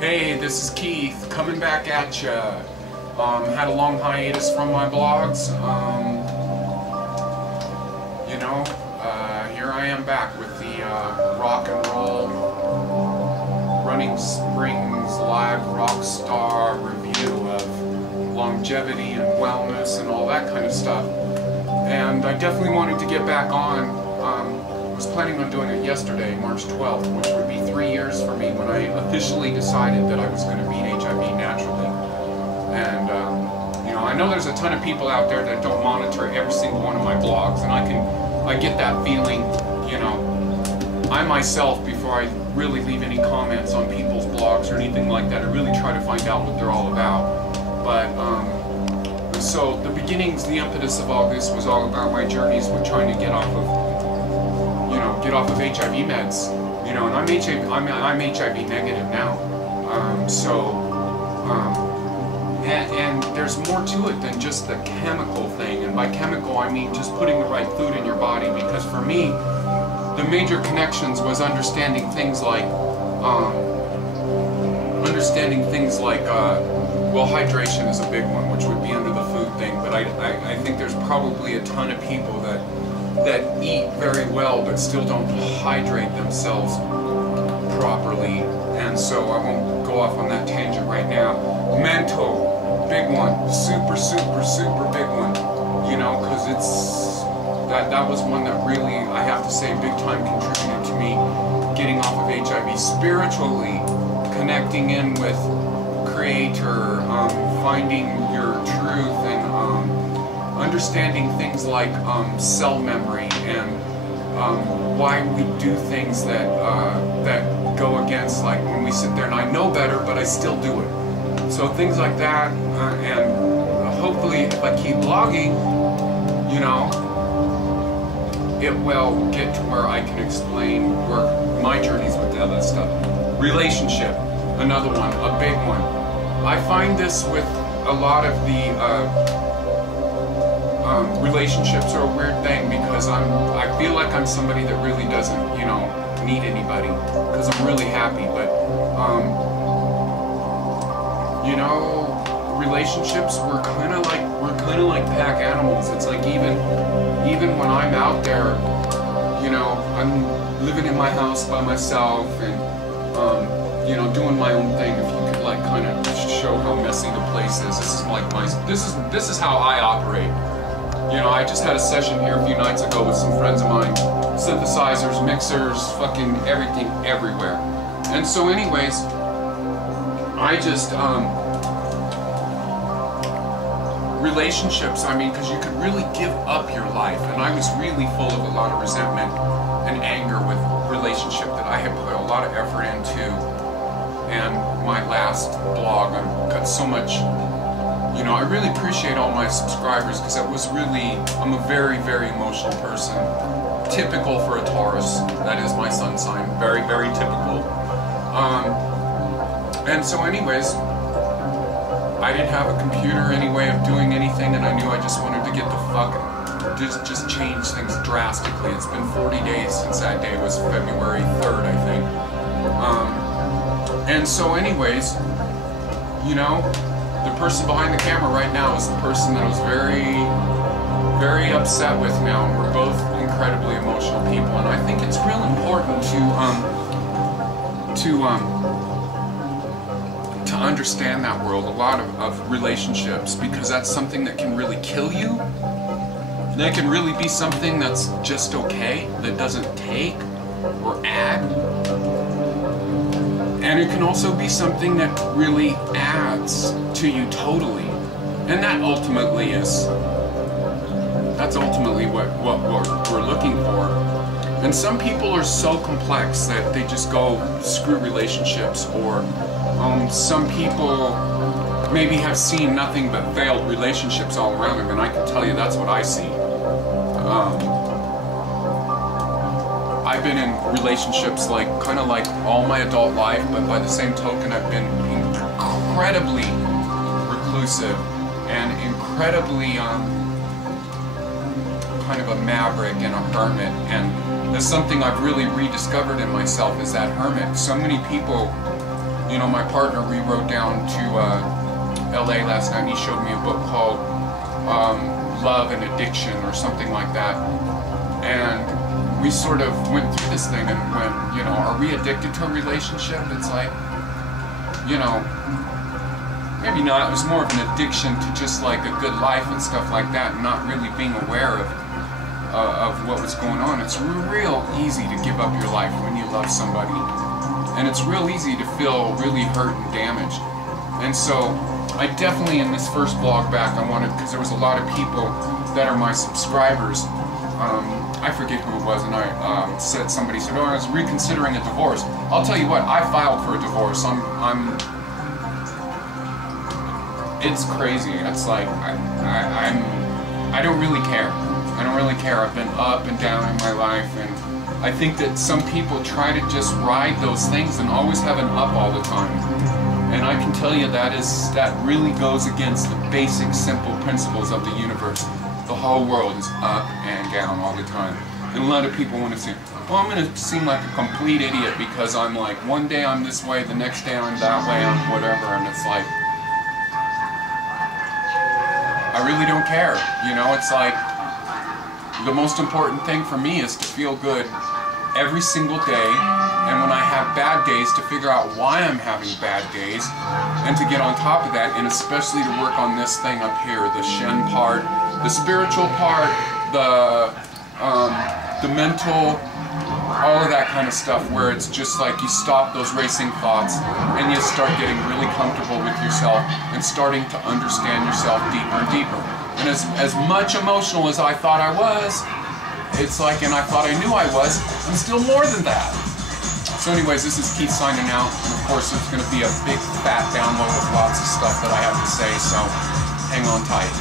Hey, this is Keith coming back at ya. Had a long hiatus from my blogs. Here I am back with the rock and roll Running Springs live rock star review of longevity and wellness and all that kind of stuff. And I definitely wanted to get back on. I was planning on doing it yesterday, March 12th, which would be 3 years for me when I officially decided that I was going to beat HIV naturally. And, I know there's a ton of people out there that don't monitor every single one of my blogs, and I get that feeling, I myself, before I really leave any comments on people's blogs or anything like that, I really try to find out what they're all about. But, so the beginnings, the impetus of all this was all about my journeys with trying to get off of HIV meds, and I'm HIV negative now. And there's more to it than just the chemical thing, and by chemical I mean just putting the right food in your body, because for me, the major connections was understanding things like, well, hydration is a big one, which would be under the food thing, but I think there's probably a ton of people that eat very well but still don't hydrate themselves properly, and so I won't go off on that tangent right now. Mental, big one, super big one, because that was one that really, I have to say, big time contributed to me getting off of HIV. Spiritually, connecting in with Creator, finding your truth, and understanding things like cell memory and why we do things that go against, like when we sit there and I know better but I still do it. So things like that, and hopefully if I keep blogging, it will get to where I can explain my journeys with the other stuff. Relationship, another one, a big one. I find this with a lot of the relationships are a weird thing, because I feel like I'm somebody that really doesn't, need anybody, because I'm really happy, but relationships, we're kind of like pack animals. It's like even when I'm out there, I'm living in my house by myself and doing my own thing. If you could like kind of show how messy the place is, this is how I operate. I just had a session here a few nights ago with some friends of mine. Synthesizers, mixers, fucking everything everywhere. And so anyways, I just relationships, because you could really give up your life, and I was really full of a lot of resentment and anger with relationship that I had put a lot of effort into. And my last blog, I've got so much, I really appreciate all my subscribers, because I'm a very emotional person, typical for a Taurus. That is my sun sign, very typical. And so anyways, I didn't have a computer, any way of doing anything, and I knew I just wanted to get the fuck, just change things drastically. It's been 40 days since that day. It was February 3rd, I think. And so anyways, the person behind the camera right now is the person that I was very upset with now, and we're both incredibly emotional people, and I think it's real important to understand that world, a lot of relationships, because that's something that can really kill you. That can really be something that's just okay, that doesn't take or add. And it can also be something that really adds to you totally. And that's ultimately what we're looking for. And some people are so complex that they just go screw relationships, or some people maybe have seen nothing but failed relationships all around them, and I can tell you that's what I see. I've been in relationships kind of like all my adult life, but by the same token I've been incredibly reclusive and incredibly kind of a maverick and a hermit, and there's something I've really rediscovered in myself is that hermit. So many people You know, my partner, we rode down to LA last night, and he showed me a book called Love and Addiction or something like that. And we sort of went through this thing and went, you know, are we addicted to a relationship? It's like, you know, maybe not. It was more of an addiction to just like a good life and stuff like that, and not really being aware of what was going on. It's real easy to give up your life when you love somebody. And it's real easy to feel really hurt and damaged. And so I definitely, in this first blog back, I wanted, because there was a lot of people that are my subscribers, I forget who it was, and I somebody said, oh, I was reconsidering a divorce. I'll tell you what, I filed for a divorce. It's crazy. It's like, I don't really care. I don't really care. I've been up and down in my life, and I think that some people try to just ride those things and always have an up all the time. And I can tell you that really goes against the basic, simple principles of the universe. The whole world is up and down all the time. And a lot of people want to say, well, I'm going to seem like a complete idiot because I'm like, one day I'm this way, the next day I'm that way, I'm whatever. And it's like, I really don't care. You know, it's like, the most important thing for me is to feel good every single day, and when I have bad days, to figure out why I'm having bad days, and to get on top of that, and especially to work on this thing up here, the Shen part, the spiritual part, the mental, all of that kind of stuff, where it's just like you stop those racing thoughts and you start getting really comfortable with yourself and starting to understand yourself deeper and deeper. And as much emotional as I thought I was, it's like, and I thought I knew I was, I'm still more than that. So anyways, this is Keith signing out, and of course there's going to be a big fat download of lots of stuff that I have to say, so hang on tight.